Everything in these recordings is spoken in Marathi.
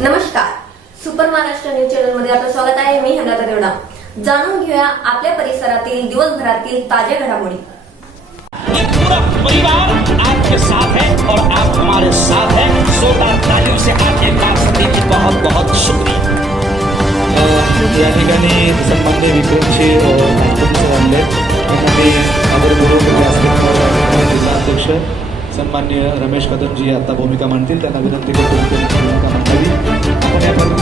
नमस्कार, सुपर महाराष्ट्र न्यूज चॅनल मध्ये आपलं स्वागत आहे. मी हेमलता देवडा. जाणून घेऊया आपल्या परिसरातील दिवसभरातील ताज्या घडामोडी. ये पूरा परिवार आपके साथ है और आप हमारे साथ हैं. जोरदार तालियों से आपके कारकर्दगी की बहुत बहुत शुक्रिया. या ठिकाणी सन्माननीय विक्रमशी नागपूर आणले त्यांना मी आदरपूर्वक व्यासपीठावर जिल्हाध्यक्ष सन्माननीय रमेश कदमजी आता भूमिका मांडतील. त्यांना विनंती करतो भूमिका मांडावी. आपण या गोष्ट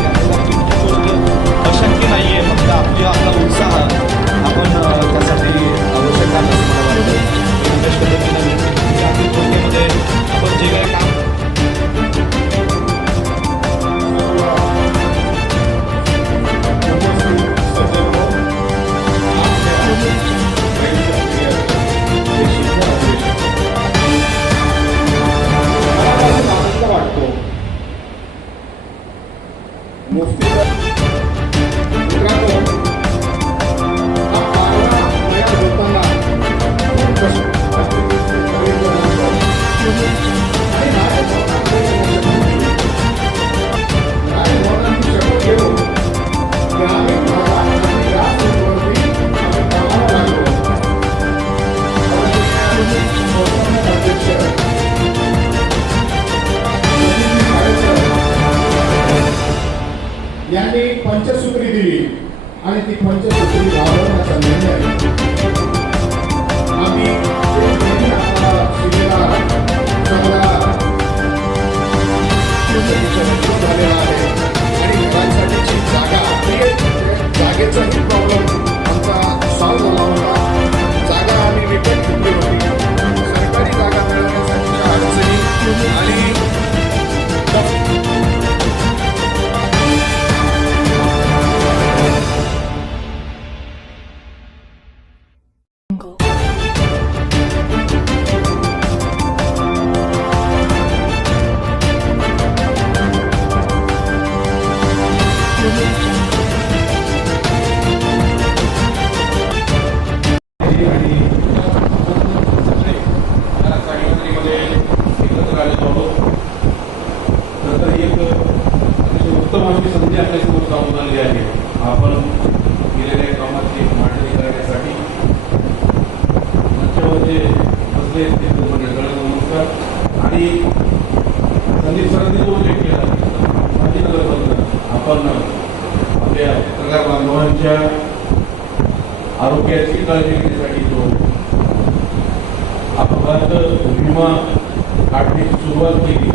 अशक्य नाही आहे, फक्त आपला उत्साह आपण त्यासाठी आवश्यक आहे असं मला वाटतं. रमेश कदमजींना विनंती की आपल्या भूमिकेमध्ये आपण जे काही काम यांनी पंचसूत्री दिली आणि ती पंचसूत्री राबवण्याचा निर्णय आम्ही झालेला आहे. आणि घरांसाठीची जागा, जागेचाही प्रॉब्लेम आमचा सॉल्व्ह झाला होता. जागा आम्ही विकत घेतली होती. सरकारी जागा मिळवण्यासाठीच्या अडचणी आणि उत्तम अशी संधी आपल्यासमोर जाऊन आली आहे. आपण केलेल्या कामाची मांडणी करण्यासाठी मंचावर जे बसले ते नमस्कार. आणि संदीप सरांनी जो उल्लेख केला संभाजीनगरबद्दल, आपण आपल्या पत्रकार बांधवांच्या आरोग्याची काळजी घेण्यासाठी जो अपघात विमा काढण्याची सुरुवात केली,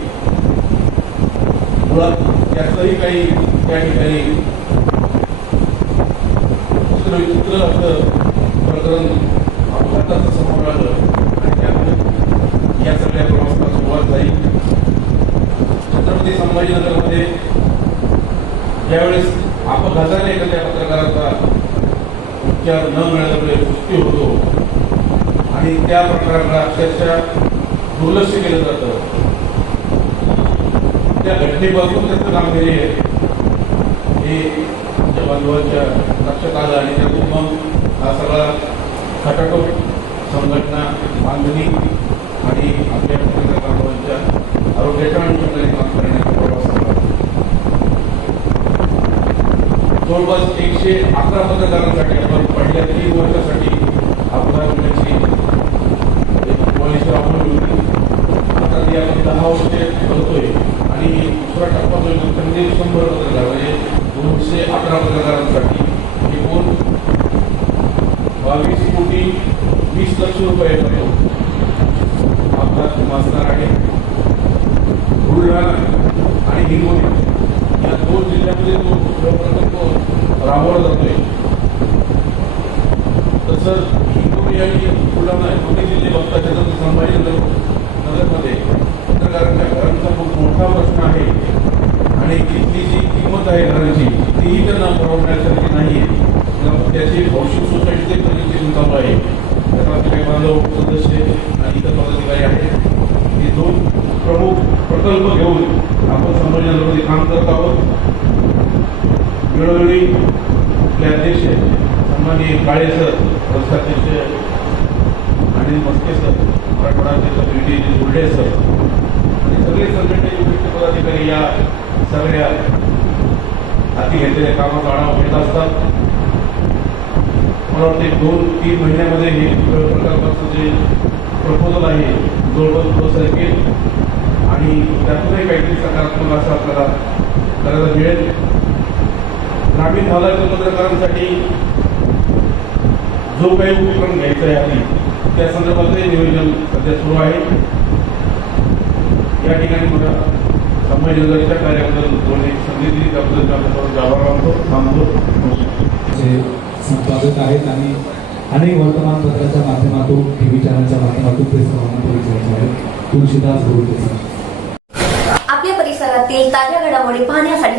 मुळात त्याचंही काही त्या ठिकाणी विचित्र असं प्रकरण अपघाताचं समोर आलं आणि त्यामुळे या सगळ्या प्रवासाला सुरुवात झाली. छत्रपती संभाजीनगरमध्ये ज्यावेळेस अपघाताने एखाद्या पत्रकाराचा उपचार न मिळाल्यामुळे मृत्यू होतो आणि त्या प्रकाराला अक्षरशः दुर्लक्ष केलं जातं, त्या घटनेपासून त्याचं गांभीर्य हे आमच्या बांधवांच्या लक्षात आलं आणि त्यातून मग हा सगळा खटाटोप संघटना बांधणी आणि आपल्या पत्रकार बांधवांच्या आरोग्याच्या अनुषंगाने काम करण्याचा प्रवास झाला. जवळपास 111 पत्रकारांसाठी आपण पहिल्या 3 वर्षासाठी अपघात होण्याची पॉलिसी राबवली होती. आता ती आपण 10 वर्षे करतोय आणि दुसरा टप्पा जो म्हणजे 100 पत्रकार म्हणजे 211 पत्रकारांसाठी एकूण 22 कोटी 20 लक्ष रुपये अपघात वाचणार आहे. बुलढाणा आणि हिंगोली या 2 जिल्ह्यामध्ये तो प्रकल्प राबवला जातोय. तसंच हिंगोली आणि बुलढाणा दोन्ही जिल्हे बघता छत्रपती संभाजीनगरमध्ये पत्रकारांच्या घरांचा खूप मोठा प्रश्न आहे आणि तिथली जी किंमत आहे घरांची तीही त्यांना परवडण्यासारखी नाही आहे. त्याची भौशिक सोसायटीचे रजिस्ट्रेशन चालू आहे. त्याचा काही बांधव सदस्य आणि इतर पदाधिकारी आहेत. हे 2 प्रमुख प्रकल्प घेऊन आपण संभाजीनगरमध्ये काम करत आहोत. वेळोवेळी आपले अध्यक्ष सन्माननीय काळे सर, प्रदेशाध्यक्ष अनिल मस्के सर, मराठवाडा अध्यक्ष BD जोडे सर आणि सगळे संघटनेचे विशिष्ट पदाधिकारी या सगळ्या हाती घेतलेल्या कामाचा आढावा घेत असतात. मला वाटते 2-3 महिन्यामध्ये हे प्रकल्पाचं जे प्रपोजल आहे जवळपास पुढं सरकेल आणि त्यातूनही काहीतरी सकारात्मक असं आपल्याला करायला मिळेल. ग्रामीण भागातील पत्रकारांसाठी जो काही उपक्रम घ्यायचा आहे आधी त्या संदर्भातही नियोजन सध्या सुरू आहे. या ठिकाणी मला संभाजीनगरच्या कार्याबद्दल बोलण्याची संधी दिली त्याबद्दल आपल्यासोबत आभार मानतो. जे संपादक आहेत आणि अनेक वर्तमानपत्राच्या माध्यमातून टीव्ही चॅनलच्या माध्यमातून तुळशीदास बोलते. आपल्या परिसरातील ताज्या घडामोडी पाहण्यासाठी